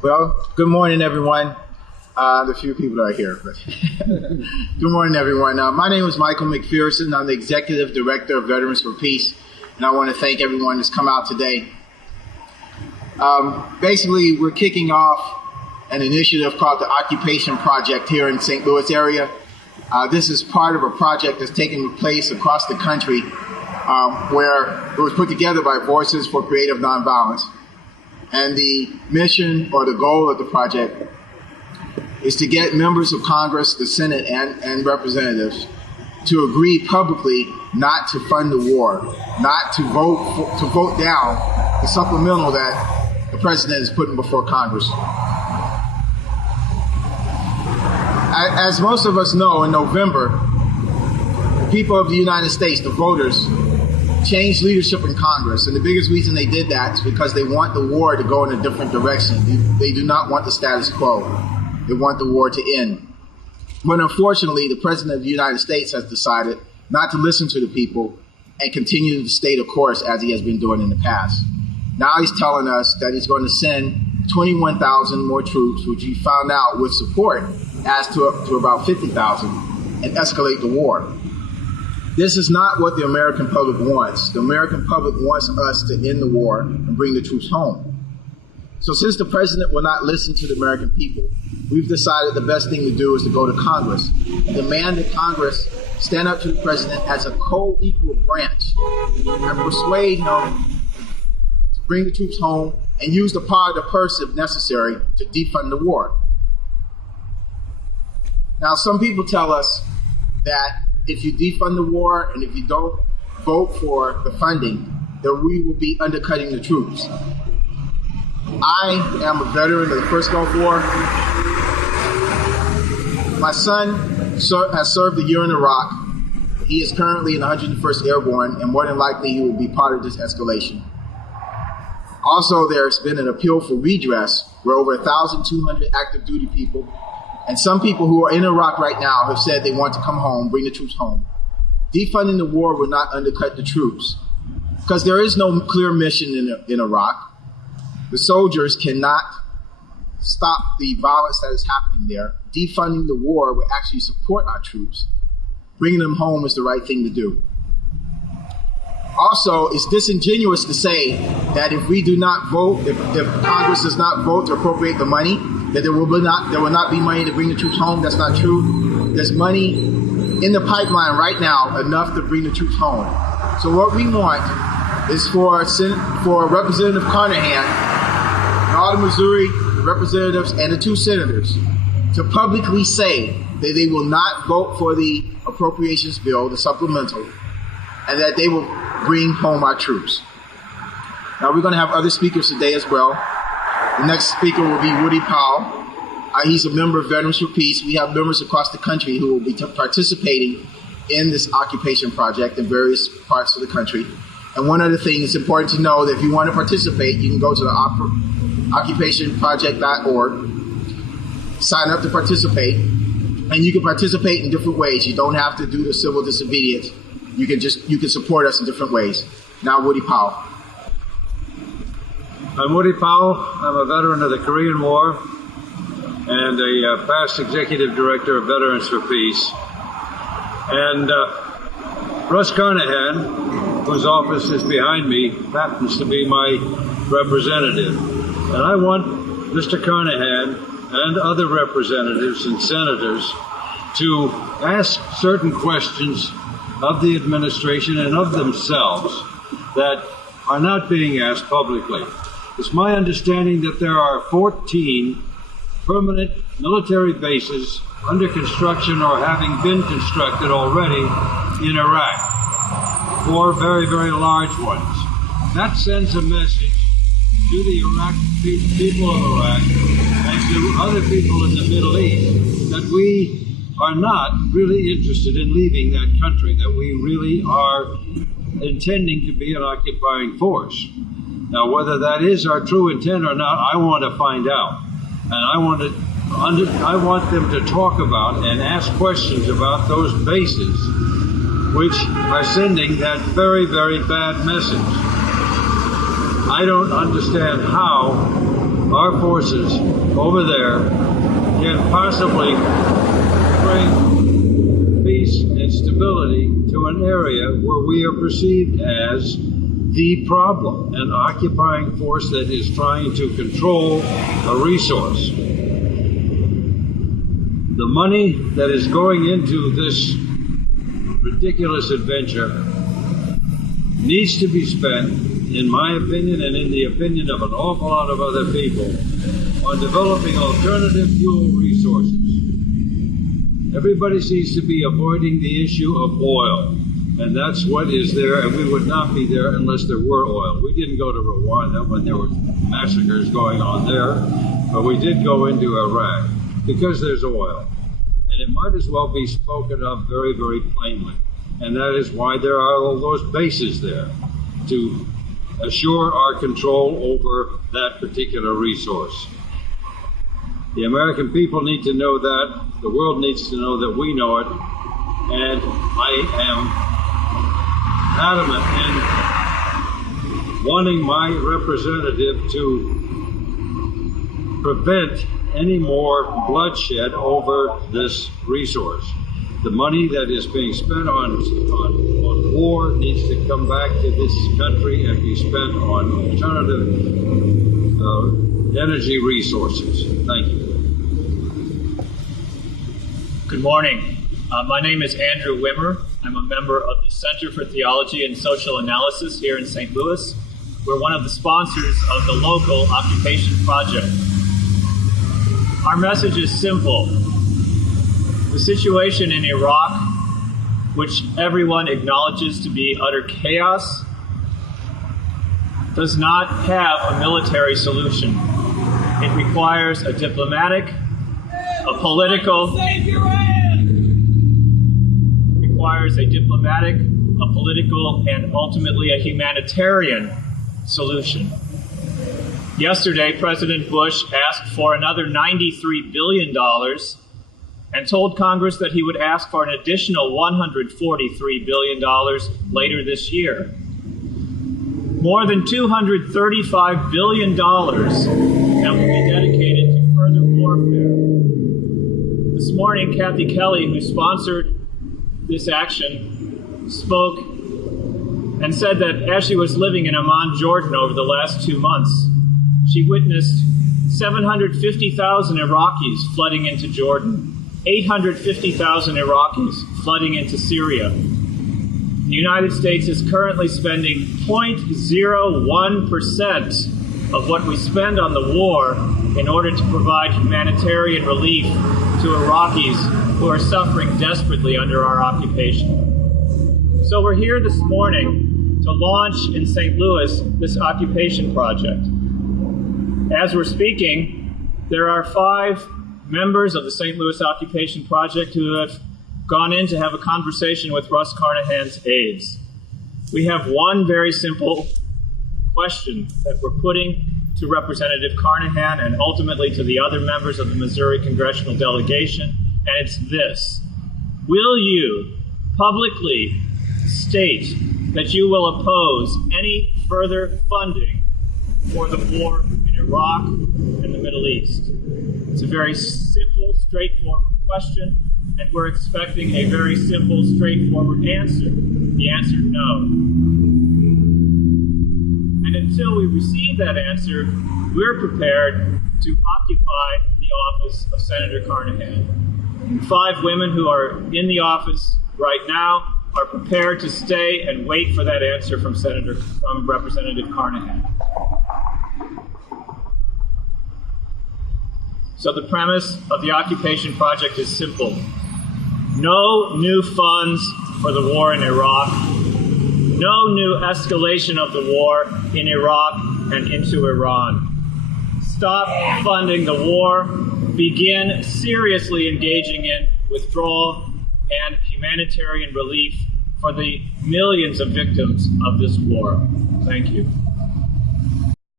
Well, good morning, everyone. The few people that are here. But good morning, everyone. My name is Michael McPherson. I'm the Executive Director of Veterans for Peace, and I want to thank everyone that's come out today. Basically, we're kicking off an initiative called the Occupation Project here in St. Louis area. This is part of a project that's taking place across the country where it was put together by Voices for Creative Nonviolence. And the mission or the goal of the project is to get members of Congress, the Senate, and representatives to agree publicly not to fund the war, not to vote down the supplemental that the president is putting before Congress. As most of us know, in November, the people of the United States, the voters, changed leadership in Congress. And the biggest reason they did that is because they want the war to go in a different direction. They do not want the status quo. They want the war to end. But unfortunately, the President of the United States has decided not to listen to the people and continue to stay the course as he has been doing in the past. Now he's telling us that he's going to send 21,000 more troops, which we found out with support as to about 50,000, and escalate the war. This is not what the American public wants. The American public wants us to end the war and bring the troops home. So since the president will not listen to the American people, we've decided the best thing to do is to go to Congress and demand that Congress stand up to the president as a co-equal branch and persuade him to bring the troops home and use the power of the purse if necessary to defund the war. Now, some people tell us that if you defund the war and if you don't vote for the funding, then we will be undercutting the troops. I am a veteran of the First Gulf War. My son has served a year in Iraq. He is currently in the 101st Airborne, and more than likely he will be part of this escalation. Also, there's been an appeal for redress where over 1,200 active duty people and some people who are in Iraq right now have said they want to come home, bring the troops home. Defunding the war will not undercut the troops because there is no clear mission in Iraq. The soldiers cannot stop the violence that is happening there. Defunding the war will actually support our troops. Bringing them home is the right thing to do. Also, it's disingenuous to say that if we do not vote, if Congress does not vote to appropriate the money, that there will not be money to bring the troops home. That's not true. There's money in the pipeline right now, enough to bring the troops home. So what we want is for Representative Carnahan and all the Missouri representatives and the two senators to publicly say that they will not vote for the appropriations bill, the supplemental, and that they will bring home our troops. Now, we're going to have other speakers today as well. The next speaker will be Woody Powell. He's a member of Veterans for Peace. We have members across the country who will be participating in this occupation project in various parts of the country. And one other thing, it's important to know that if you want to participate, you can go to the occupationproject.org, sign up to participate, and you can participate in different ways. You don't have to do the civil disobedience. You can support us in different ways. Now, Woody Powell. I'm Woody Powell. I'm a veteran of the Korean War and a past executive director of Veterans for Peace. And Russ Carnahan, whose office is behind me, happens to be my representative. And I want Mr. Carnahan and other representatives and senators to ask certain questions of the administration and of themselves that are not being asked publicly. It's my understanding that there are 14 permanent military bases under construction or having been constructed already in Iraq. 4 very, very large ones. That sends a message to the people of Iraq and to other people in the Middle East that we are not really interested in leaving that country, that we really are intending to be an occupying force. Now, whether that is our true intent or not, I want to find out. And I want them to talk about and ask questions about those bases which are sending that very, very bad message. I don't understand how our forces over there can possibly bring peace and stability to an area where we are perceived as the problem, an occupying force that is trying to control a resource. The money that is going into this ridiculous adventure needs to be spent, in my opinion and in the opinion of an awful lot of other people, on developing alternative fuel resources. Everybody seems to be avoiding the issue of oil, and that's what is there, and we would not be there unless there were oil. We didn't go to Rwanda when there were massacres going on there, but we did go into Iraq because there's oil. And it might as well be spoken of very, very plainly. And that is why there are all those bases there, to assure our control over that particular resource. The American people need to know that. The world needs to know that we know it. And I am adamant in wanting my representative to prevent any more bloodshed over this resource. The money that is being spent on war needs to come back to this country and be spent on alternative energy resources. Thank you. Good morning. My name is Andrew Wimmer. I'm a member of the Center for Theology and Social Analysis here in St. Louis. We're one of the sponsors of the local occupation project. Our message is simple. The situation in Iraq, which everyone acknowledges to be utter chaos, does not have a military solution. It requires a diplomatic, a political, and ultimately a humanitarian solution. Yesterday, President Bush asked for another $93 billion and told Congress that he would ask for an additional $143 billion later this year. More than $235 billion that will be dedicated to further warfare. This morning, Kathy Kelly, who sponsored this action, spoke and said that as she was living in Amman, Jordan over the last 2 months, she witnessed 750,000 Iraqis flooding into Jordan, 850,000 Iraqis flooding into Syria. The United States is currently spending 0.01% of what we spend on the war in order to provide humanitarian relief to Iraqis who are suffering desperately under our occupation. So we're here this morning to launch in St. Louis this occupation project. As we're speaking, there are 5 members of the St. Louis Occupation Project who have gone in to have a conversation with Russ Carnahan's aides. We have one very simple question that we're putting to Representative Carnahan and ultimately to the other members of the Missouri congressional delegation, and it's this. Will you publicly state that you will oppose any further funding for the war in Iraq and the Middle East? It's a very simple, straightforward question, and we're expecting a very simple, straightforward answer. The answer, no. And until we receive that answer, we're prepared to occupy the office of Senator Carnahan. 5 women who are in the office right now are prepared to stay and wait for that answer from Representative Carnahan. So the premise of the occupation project is simple. No new funds for the war in Iraq. No new escalation of the war in Iraq and into Iran. Stop funding the war. Begin seriously engaging in withdrawal and humanitarian relief for the millions of victims of this war. Thank you.